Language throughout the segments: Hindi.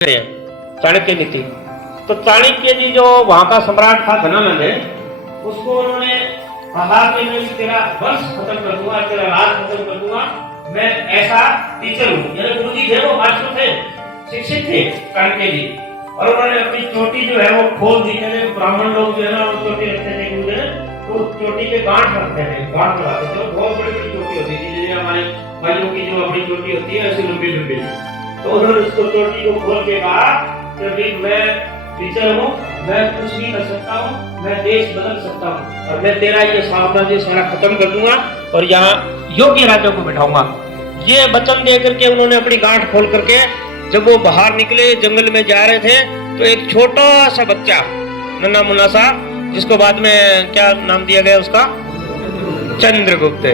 चाणक्य नीति। तो चाणक्य जी जो वहां का सम्राट था धनानंद, उसको उन्होंने कहा कि मैं तेरा वंश खत्म कर दूंगा, तेरा राज खत्म कर दूंगा, मैं ऐसा टीचर हूँ। यानी गुरु जी थे, वो मास्टर थे, शिक्षित थे चाणक्य जी। और उन्होंने अपनी चोटी जो है वो खोल दी। ब्राह्मण लोग जो है ना वो चोटी रखते थे, तो चोटी के गांठ रखते थे, गांठ लगाते थे। बहुत बड़ी बड़ी चोटी होती थी, जैसे हमारे भाइयों की जो अपनी चोटी होती है ऐसी लंबी लंबी। तो उन्होंने उसको चोटी को खोल के कहा कि मैं टीचर हूँ, मैं कुछ भी कर सकता हूँ, मैं देश बदल सकता हूँ, और मैं तेरा ये साम्राज्य सारा खत्म कर दूंगा और यहाँ योग्य राजा को बिठाऊंगा। ये वचन दे करके उन्होंने अपनी गांठ खोल करके जब वो बाहर निकले, जंगल में जा रहे थे, तो एक छोटा सा बच्चा नन्हा मुन्ना सा, जिसको बाद में क्या नाम दिया गया उसका, चंद्रगुप्त।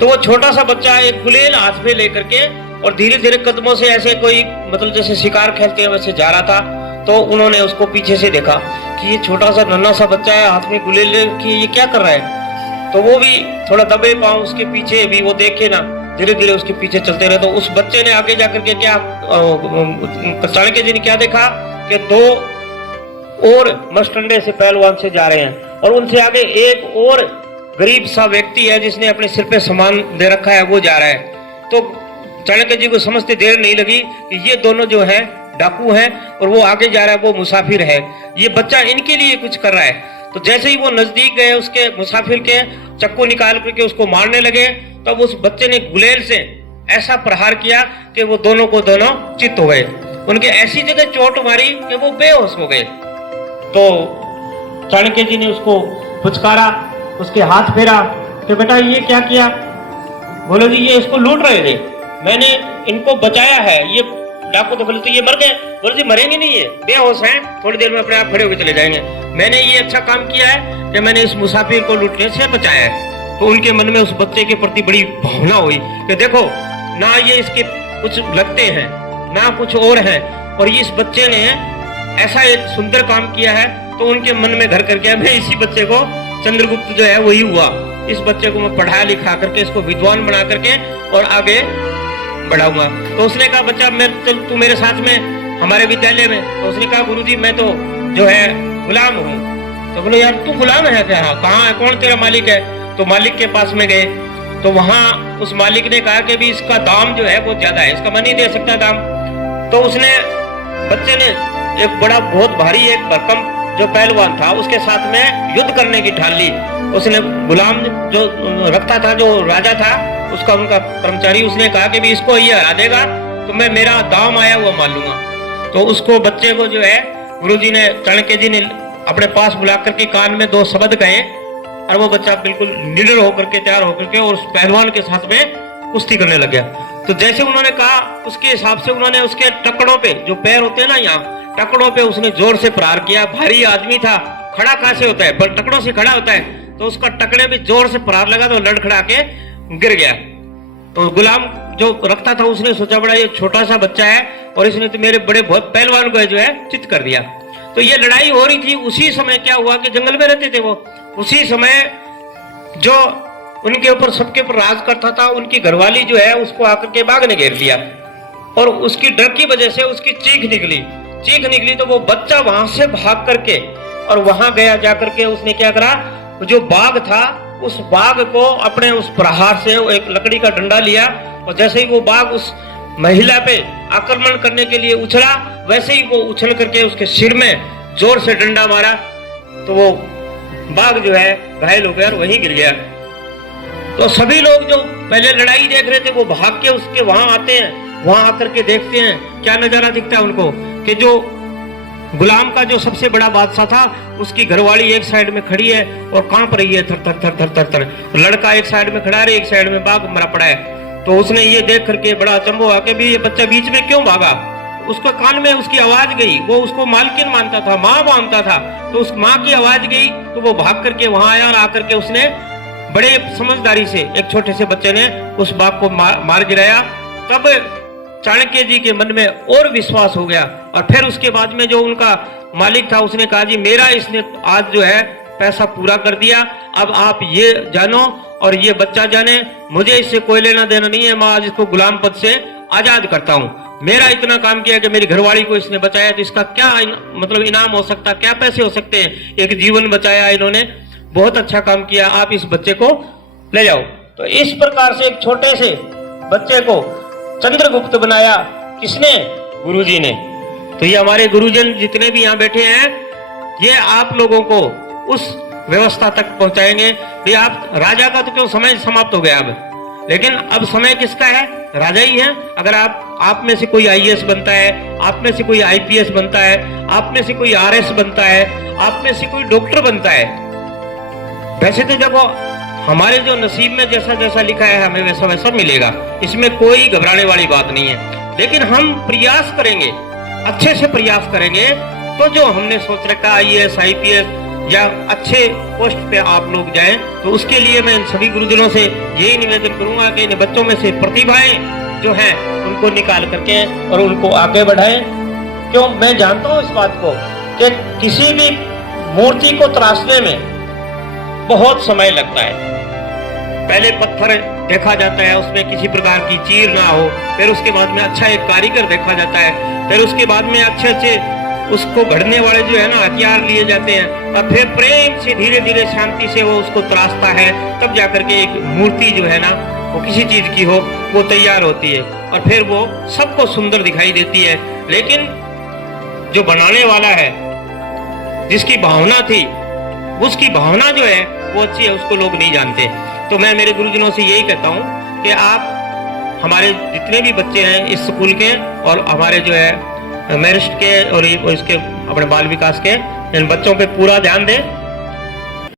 तो वो छोटा सा बच्चा एक गुलेल हाथ में लेकर के और धीरे धीरे कदमों से ऐसे कोई मतलब जैसे शिकार खेलते हैं वैसे जा रहा था। तो उन्होंने उसको पीछे से देखा कि ये छोटा सा नन्हा सा बच्चा है, हाथ में गुलेल लेके ये क्या कर रहा है। तो वो भी थोड़ा दबे पांव उसके पीछे भी वो देखे ना, धीरे धीरे उसके पीछे चलते रहे। तो उस बच्चे ने आगे जाकर के क्या, चाणक्य जी ने क्या देखा कि दो और मस्टंडे से पहलवान से जा रहे हैं, और उनसे आगे एक और गरीब सा व्यक्ति है जिसने अपने सिर पे सामान दे रखा है, वो जा रहा है। तो चाणक्य जी को समझते देर नहीं लगी कि ये दोनों जो है डाकू हैं, और वो आगे जा रहा है, वो मुसाफिर है, ये बच्चा इनके लिए कुछ कर रहा है। तो जैसे ही वो नजदीक गए, उसके मुसाफिर के चक्कू निकाल करके उसको मारने लगे, तब उस बच्चे ने गुलेल से ऐसा प्रहार किया कि वो दोनों को दोनों चित्त हो गए। उनके ऐसी जगह चोट मारी कि वो बेहोश हो गए। तो चाणक्य जी ने उसको पुचकारा, उसके हाथ फेरा कि बेटा ये क्या किया। बोलो जी ये इसको लूट रहे थे, मैंने इनको बचाया है। ये डाकू तो बोले तो ये मर गए। बोले जी मरेंगे नहीं, ये बेहोश हैं, थोड़ी देर में अपने आप खड़े होकर चले जाएंगे। मैंने ये अच्छा काम किया है कि मैंने इस मुसाफिर को लूटने से बचाया है। तो उनके मन में उस बच्चे के प्रति बड़ी भावना हुई कि देखो ना ये इसके कुछ लगते हैं ना कुछ और है, और इस बच्चे ने ऐसा एक सुंदर काम किया है। तो उनके मन में घर कर गया, मैं इसी बच्चे को, चंद्रगुप्त जो है वही हुआ, इस बच्चे को मैं पढ़ा लिखा करके इसको विद्वान बना करके और आगे बढ़ाऊंगा। तो उसने कहा बच्चा मैं चल तू मेरे साथ में हमारे विद्यालय में। तो उसने कहा गुरुजी मैं तो जो है गुलाम हूँ। तो बोलो यार तू गुलाम है क्या, कहाँ है, कौन तेरा मालिक है। तो मालिक के पास में गए, तो वहां उस मालिक ने कहा कि भी इसका दाम जो है बहुत ज्यादा है, इसका मैं नहीं दे सकता दाम। तो उसने, बच्चे ने एक बड़ा बहुत भारी एक भरकम जो पहलवान था उसके साथ में युद्ध करने की ठान ली। उसने गुलाम जो रखता था, जो राजा था उसका, उनका कर्मचारी, उसने कहा कि भी इसको ये हरा देगा तो मैं मेरा दाम आया हुआ मान लूंगा। तो उसको बच्चे को जो है गुरुजी ने, चाणक्य जी ने अपने पास बुला करके कान में 2 शब्द कहे, और वो बच्चा बिल्कुल निडर होकर के, तैयार होकर के और उस पहलवान के साथ में कुश्ती करने लग गया। तो जैसे उन्होंने कहा उसके हिसाब से उन्होंने उसके टकड़ों पे, जो पैर होते हैं ना यहाँ, टकड़ों पे उसने जोर से प्रहार किया। भारी आदमी था, खड़ा कहाँ से होता है, पर टकड़ों से खड़ा होता है। तो उसका टकड़े में जोर से प्रहार लगा तो लड़खड़ा के गिर गया। तो गुलाम जो रखता था उसने सोचा बड़ा ये छोटा सा बच्चा है और इसने तो मेरे बड़े बहुत पहलवान को जो है चित कर दिया। तो ये लड़ाई हो रही थी। उसी समय क्या हुआ कि जंगल में रहते थे वो, उसी समय जो उनके ऊपर सबके ऊपर राज करता था, उनकी घरवाली जो है उसको आकर के बाघ ने घेर लिया, और उसकी डर की वजह से उसकी चीख निकली। तो वो बच्चा वहां से भाग करके और वहां गया, जाकर के उसने क्या करा, जो बाघ था उस बाघ को अपने उस प्रहार से एक लकड़ी का डंडा लिया, और जैसे ही वो बाघ उस महिला पे आक्रमण करने के लिए उछला, वैसे ही वो उछल करके उसके सिर में जोर से डंडा मारा। तो वो बाघ जो है घायल हो गया और वहीं गिर गया। तो सभी लोग जो पहले लड़ाई देख रहे थे वो भाग के उसके वहां आते हैं, वहां आकर के देखते हैं क्या नजारा दिखता है उनको कि जो गुलाम का जो सबसे बड़ा बादशाह था उसकी घरवाली एक साइड में खड़ी है और कांप रही है, थर थर थर थर थर थर। लड़का एक साइड में खड़ा है, एक साइड में बाघ मरा पड़ा है। तो उसने ये देख करके बड़ा अचंभव हुआ कि भी ये बच्चा बीच में क्यों भागा। उसके कान में उसकी आवाज गई, वो उसको मालकिन मानता था, माँ मानता था। तो उस माँ की आवाज गई तो वो भाग करके वहां आया, और आकर के उसने बड़े समझदारी से एक छोटे से बच्चे ने उस बाघ को मार गिराया। तब चाणक्य जी के मन में और विश्वास हो गया, और फिर उसके बाद में जो उनका मालिक था उसने कहा जी मेरा इसने आज जो है पैसा पूरा कर दिया, अब आप ये जानो और ये बच्चा जाने, मुझे इससे कोई लेना देना नहीं है, मैं आज इसको गुलाम पद से आजाद करता हूँ। मेरा इतना काम किया कि मेरी घरवाली को इसने बचाया, तो इसका क्या मतलब इनाम हो सकता, क्या पैसे हो सकते हैं। एक जीवन बचाया इन्होंने, बहुत अच्छा काम किया, आप इस बच्चे को ले जाओ। तो इस प्रकार से एक छोटे से बच्चे को चंद्रगुप्त बनाया किसने? गुरुजी ने। तो ये हमारे गुरुजन जितने भी यहाँ बैठे हैं, ये आप लोगों को उस व्यवस्था तक पहुंचाएंगे। भाई आप राजा का तो क्यों समय समाप्त हो गया अब, लेकिन अब समय किसका है? राजा ही है। अगर आप में से कोई आईएएस बनता है, आप में से कोई आईपीएस बनता है, आप में से कोई आरएस बनता है, आप में से कोई डॉक्टर बनता है, वैसे तो देखो हमारे जो नसीब में जैसा जैसा लिखा है हमें वैसा वैसा मिलेगा, इसमें कोई घबराने वाली बात नहीं है। लेकिन हम प्रयास करेंगे, अच्छे से प्रयास करेंगे, तो जो हमने सोच रखा आईएएस आईपीएस या अच्छे पोस्ट पे आप लोग जाएं, तो उसके लिए मैं इन सभी गुरुजनों से यही निवेदन करूंगा कि इन बच्चों में से प्रतिभाएं जो हैं उनको निकाल करके और उनको आगे बढ़ाएं। क्यों? मैं जानता हूं इस बात को कि किसी भी मूर्ति को तराशने में बहुत समय लगता है। पहले पत्थर देखा जाता है, उसमें किसी प्रकार की चीर ना हो, फिर उसके बाद में अच्छा एक कारीगर देखा जाता है, फिर उसके बाद में अच्छे अच्छे उसको घड़ने वाले जो है ना हथियार लिए जाते हैं, और फिर प्रेम से धीरे धीरे शांति से वो उसको तराशता है, तब जाकर के एक मूर्ति जो है ना वो किसी चीज की हो वो तैयार होती है, और फिर वो सबको सुंदर दिखाई देती है। लेकिन जो बनाने वाला है, जिसकी भावना थी, उसकी भावना जो है वो अच्छी है, उसको लोग नहीं जानते। तो मैं मेरे गुरुजनों से यही कहता हूँ कि आप हमारे जितने भी बच्चे हैं इस स्कूल के और हमारे जो है मेरिस्ट के और इसके अपने बाल विकास के, इन बच्चों पे पूरा ध्यान दें